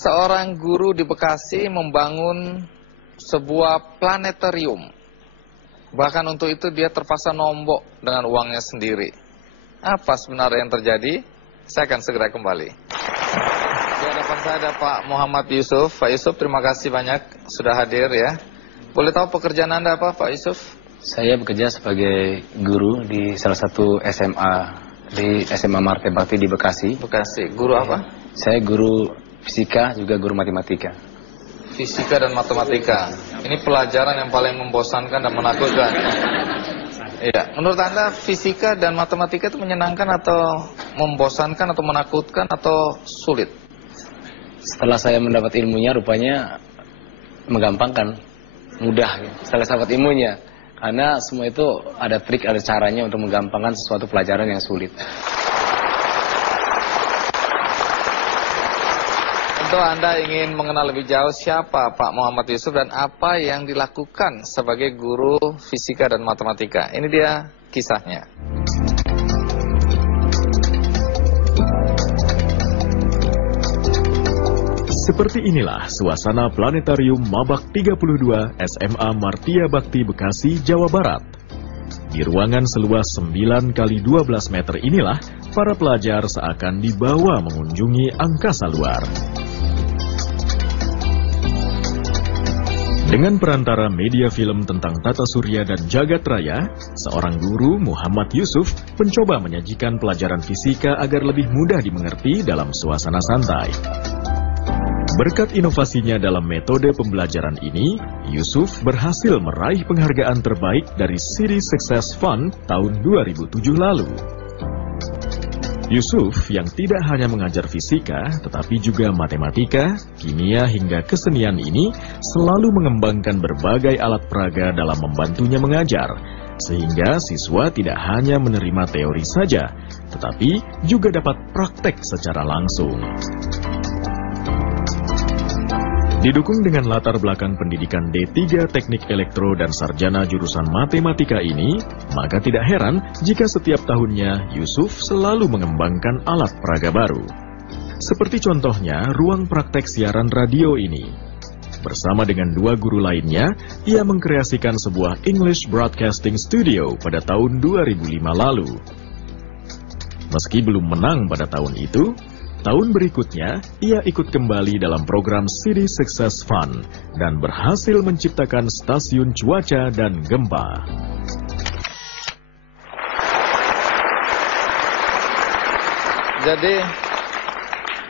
seorang guru di Bekasi membangun sebuah planetarium. Bahkan untuk itu dia terpaksa nombok dengan uangnya sendiri. Apa sebenarnya yang terjadi? Saya akan segera kembali. Di hadapan saya ada Pak Muhammad Yusuf. Pak Yusuf, terima kasih banyak sudah hadir ya. Boleh tahu pekerjaan Anda apa, Pak Yusuf? Saya bekerja sebagai guru di salah satu SMA, di SMA Marte Bakti di Bekasi. Bekasi. Guru apa? Saya guru fisika, juga guru matematika. Fisika dan matematika. Ini pelajaran yang paling membosankan dan menakutkan. Iya. Menurut Anda fisika dan matematika itu menyenangkan atau membosankan atau menakutkan atau sulit? Setelah saya mendapat ilmunya, rupanya menggampangkan, mudah. Setelah saya dapat ilmunya, karena semua itu ada trik, ada caranya untuk menggampangkan sesuatu pelajaran yang sulit. Tentu Anda ingin mengenal lebih jauh siapa Pak Muhammad Yusuf dan apa yang dilakukan sebagai guru fisika dan matematika. Ini dia kisahnya. Seperti inilah suasana Planetarium Mabak 32 SMA Martia Bakti Bekasi, Jawa Barat. Di ruangan seluas 9 x 12 meter inilah para pelajar seakan dibawa mengunjungi angkasa luar. Dengan perantara media film tentang tata surya dan jagat raya, seorang guru, Muhammad Yusuf, mencoba menyajikan pelajaran fisika agar lebih mudah dimengerti dalam suasana santai. Berkat inovasinya dalam metode pembelajaran ini, Yusuf berhasil meraih penghargaan terbaik dari City Success Fund tahun 2007 lalu. Yusuf yang tidak hanya mengajar fisika, tetapi juga matematika, kimia hingga kesenian ini selalu mengembangkan berbagai alat peraga dalam membantunya mengajar, sehingga siswa tidak hanya menerima teori saja, tetapi juga dapat praktek secara langsung. Didukung dengan latar belakang pendidikan D3 Teknik Elektro dan Sarjana jurusan Matematika ini, maka tidak heran jika setiap tahunnya Yusuf selalu mengembangkan alat peraga baru. Seperti contohnya ruang praktek siaran radio ini. Bersama dengan dua guru lainnya, ia mengkreasikan sebuah English Broadcasting Studio pada tahun 2005 lalu. Meski belum menang pada tahun itu, tahun berikutnya, ia ikut kembali dalam program City Success Fund dan berhasil menciptakan stasiun cuaca dan gempa. Jadi,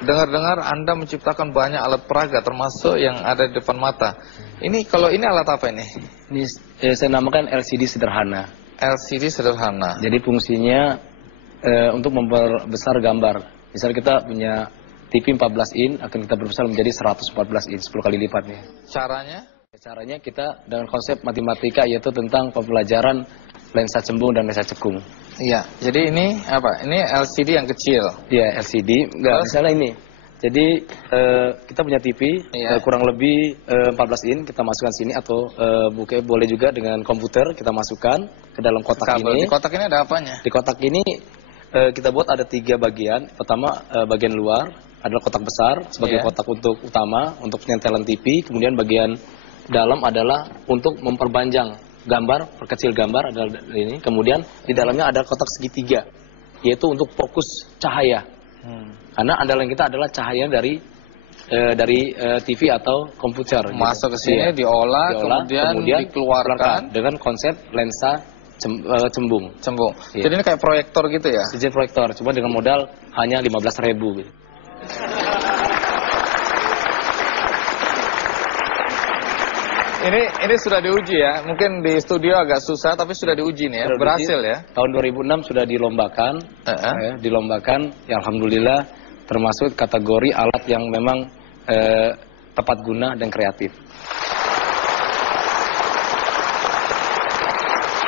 dengar-dengar Anda menciptakan banyak alat peraga, termasuk yang ada di depan mata. Ini, kalau ini alat apa ini? Ini saya namakan LCD sederhana. LCD sederhana. Jadi fungsinya untuk memperbesar gambar. Misalnya kita punya TV 14 in, akan kita berbesar menjadi 114 in, 10 kali lipatnya. Caranya? Caranya kita dengan konsep matematika, yaitu tentang pembelajaran lensa cembung dan lensa cekung. Iya, jadi ini apa? Ini LCD yang kecil. Iya, LCD. Enggak, misalnya ini. Jadi kita punya TV, kurang lebih 14 in, kita masukkan sini, atau boleh juga dengan komputer, kita masukkan ke dalam kotak ini. Di kotak ini ada apanya? Di kotak ini kita buat ada 3 bagian. Pertama, bagian luar adalah kotak besar sebagai kotak untuk utama untuk penyentelan TV. Kemudian bagian dalam adalah untuk memperpanjang gambar, perkecil gambar adalah ini. Kemudian di dalamnya ada kotak segitiga, yaitu untuk fokus cahaya. Karena andalan kita adalah cahaya dari TV atau komputer. Masuk ke sini, diolah, kemudian dikeluarkan dengan konsep lensa cembung. Iya. Jadi ini kayak proyektor gitu ya? Jadi proyektor, cuma dengan modal hanya 15.000 gitu. Ini sudah diuji ya? Mungkin di studio agak susah, tapi sudah diuji nih ya? Berhasil ya? Tahun 2006 sudah dilombakan, ya alhamdulillah termasuk kategori alat yang memang tepat guna dan kreatif.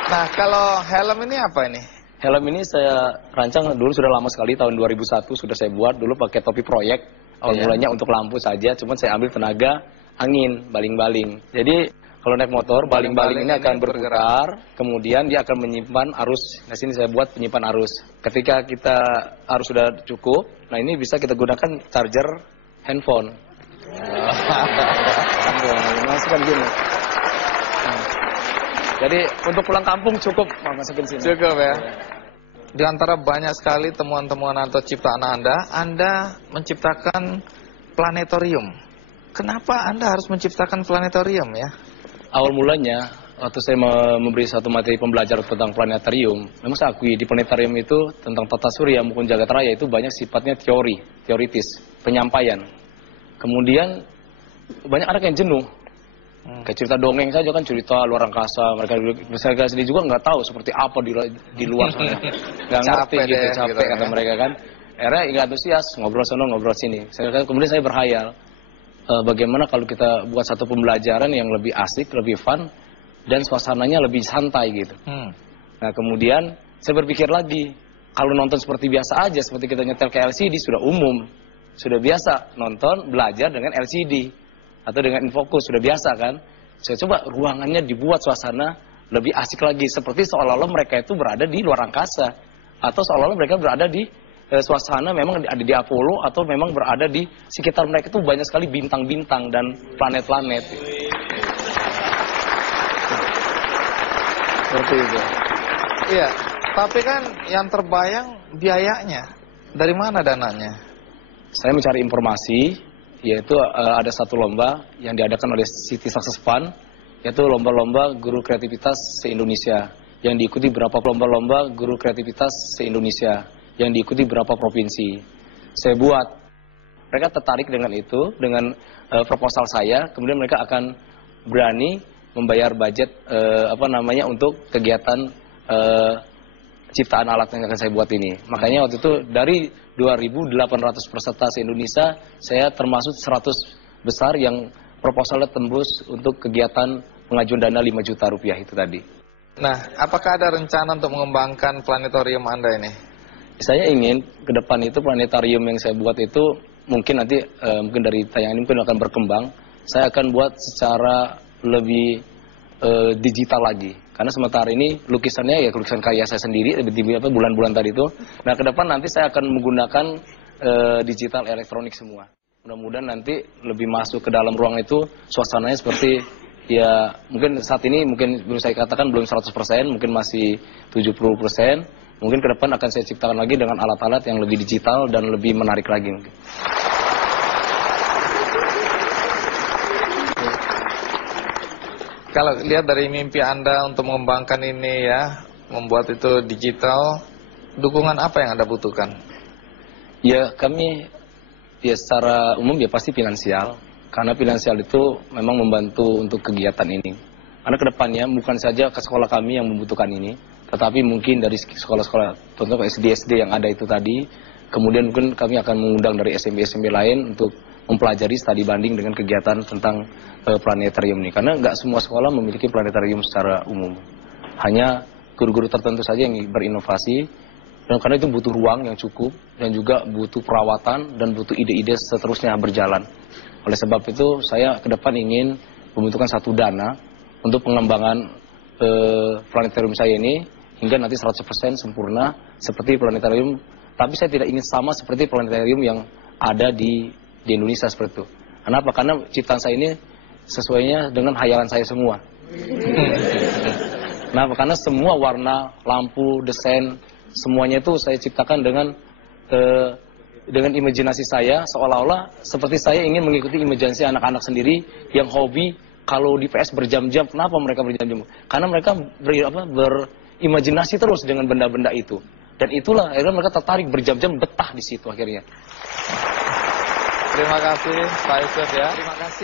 Nah, kalau helm ini apa ini? Helm ini saya rancang dulu sudah lama sekali, tahun 2001 sudah saya buat, dulu pakai topi proyek. Mulanya untuk lampu saja, cuman saya ambil tenaga angin, baling-baling. Jadi kalau naik motor, baling-baling ini akan berputar, kemudian dia akan menyimpan arus. Nah, sini saya buat penyimpan arus. Ketika kita arus sudah cukup, nah ini bisa kita gunakan charger handphone. Masukkan gini. Jadi untuk pulang kampung cukup masukin sini. Cukup ya. Di antara banyak sekali temuan-temuan atau ciptaan Anda menciptakan planetarium. Kenapa Anda harus menciptakan planetarium ya? Awal mulanya, waktu saya memberi satu materi pembelajaran tentang planetarium, memang saya akui di planetarium itu tentang tata surya maupun jagat raya itu banyak sifatnya teoritis, penyampaian. Kemudian banyak anak yang jenuh. Kayak cerita dongeng saja kan, cerita luar angkasa, mereka sendiri juga nggak tahu seperti apa di luar sana. Nggak ngerti gitu, capek kata mereka kan. Akhirnya nggak antusias, ngobrol sana, ngobrol sini. Kemudian saya berhayal, bagaimana kalau kita buat satu pembelajaran yang lebih asik, lebih fun, dan suasananya lebih santai gitu. Nah kemudian saya berpikir lagi, kalau nonton seperti biasa aja, seperti kita nyetel ke LCD sudah umum, sudah biasa nonton, belajar dengan LCD. Atau dengan infokus, sudah biasa kan. Saya coba ruangannya dibuat suasana lebih asik lagi. Seperti seolah-olah mereka itu berada di luar angkasa. Atau seolah-olah mereka berada di suasana memang ada di Apollo. Atau memang berada di sekitar mereka itu banyak sekali bintang-bintang dan planet-planet. Seperti itu. Iya, tapi kan yang terbayang biayanya. Dari mana dananya? Saya mencari informasi. Yaitu ada satu lomba yang diadakan oleh City Success Fund, yaitu lomba-lomba guru kreativitas se-Indonesia, yang diikuti beberapa lomba-lomba guru kreativitas se-Indonesia, yang diikuti beberapa provinsi. Saya buat, mereka tertarik dengan itu, dengan proposal saya, kemudian mereka akan berani membayar budget untuk kegiatan ciptaan alat yang akan saya buat ini. Makanya waktu itu dari 2.800 peserta se-Indonesia, saya termasuk 100 besar yang proposalnya tembus untuk kegiatan pengajuan dana 5 juta rupiah itu tadi. Nah, apakah ada rencana untuk mengembangkan planetarium Anda ini? Saya ingin ke depan itu planetarium yang saya buat itu mungkin nanti mungkin dari tayangan ini mungkin akan berkembang. Saya akan buat secara lebih digital lagi. Karena sementara ini lukisannya ya lukisan karya saya sendiri bulan-bulan tadi itu. Nah ke depan nanti saya akan menggunakan digital elektronik semua. Mudah-mudahan nanti lebih masuk ke dalam ruang itu suasananya seperti ya mungkin saat ini mungkin belum saya katakan belum 100%, mungkin masih 70%. Mungkin ke depan akan saya ciptakan lagi dengan alat-alat yang lebih digital dan lebih menarik lagi mungkin. Kalau lihat dari mimpi Anda untuk mengembangkan ini ya, membuat itu digital, dukungan apa yang Anda butuhkan? Ya kami ya secara umum ya pasti finansial, karena finansial itu memang membantu untuk kegiatan ini. Karena kedepannya bukan saja ke sekolah kami yang membutuhkan ini, tetapi mungkin dari sekolah-sekolah, contoh SD-SD yang ada itu tadi, kemudian mungkin kami akan mengundang dari SMP-SMP lain untuk mempelajari studi banding dengan kegiatan tentang planetarium ini. Karena nggak semua sekolah memiliki planetarium secara umum. Hanya guru-guru tertentu saja yang berinovasi. Dan karena itu butuh ruang yang cukup dan juga butuh perawatan dan butuh ide-ide seterusnya berjalan. Oleh sebab itu saya ke depan ingin membutuhkan satu dana untuk pengembangan planetarium saya ini hingga nanti 100% sempurna seperti planetarium. Tapi saya tidak ingin sama seperti planetarium yang ada di Indonesia seperti itu. Kenapa? Karena ciptaan saya ini sesuainya dengan hayalan saya semua. Kenapa? Karena semua warna, lampu, desain, semuanya itu saya ciptakan dengan imajinasi saya, seolah-olah seperti saya ingin mengikuti imajinasi anak-anak sendiri yang hobi kalau di PS berjam-jam. Kenapa mereka berjam-jam? Karena mereka berimajinasi terus dengan benda-benda itu. Dan itulah akhirnya mereka tertarik berjam-jam, betah di situ akhirnya. Terima kasih Pak Yusuf ya. Terima kasih.